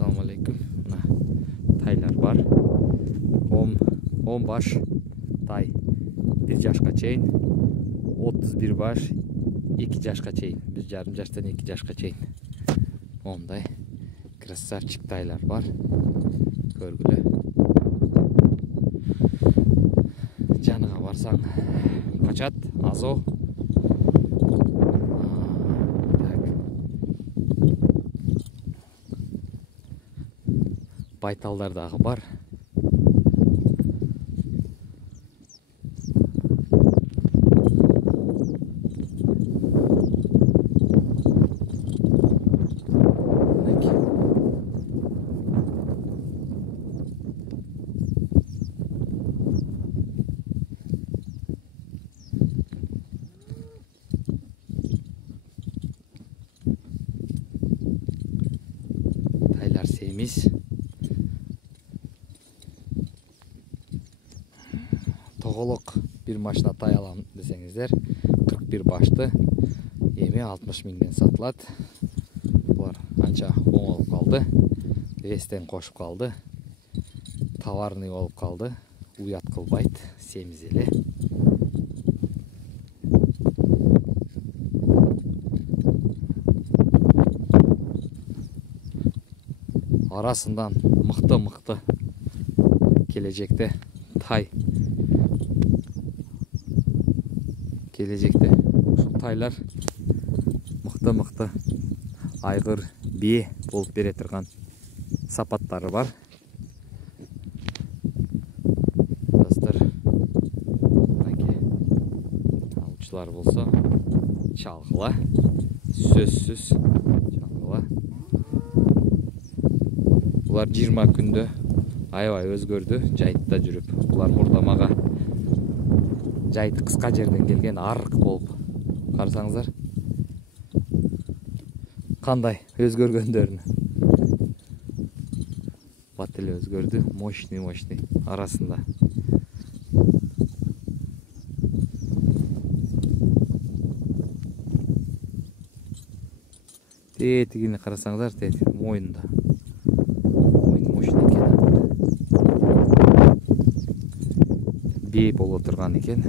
Assalamu alaikum. Mына тайлар бар. 10 баш тай 1 жашка чейин, 31 баш 2 жашка чейин, 1,5 жаштан 2 жашка чейин. Ондай красавчик тайлар бар. Көргүлө. Жаныга барсаң качат, азо. Байталдар дагы бар. Тайлар семиз. Тоголок bir машина тай алам десеңиздер, 41 башты эми 60 миңден сатылат. Булар анча оң болуп калды. Вестен кошуп калды. Товарный болуп калды. Уят кылбайт, семиз эле. Арасындан мыкты кележекте тай. Кележекте ушул тайлар мыкты айгыр, бие болуп бере турган сапаттары бар. Достор, алчылар болсо чалгыла, сөзсүз чалгыла. Булар 20 күндө аябай өзгөрдү, жайтта жүрүп. Булар мурда мага жайты кыска жерден келген арык болуп карасаңыздар. Кандай өзгөргөндөрүн. Бат эле өзгөрдү, мощный арасында. Тетигини карасаңыздар, моюнда. Моюн мощный экен. Бей боло турган экен.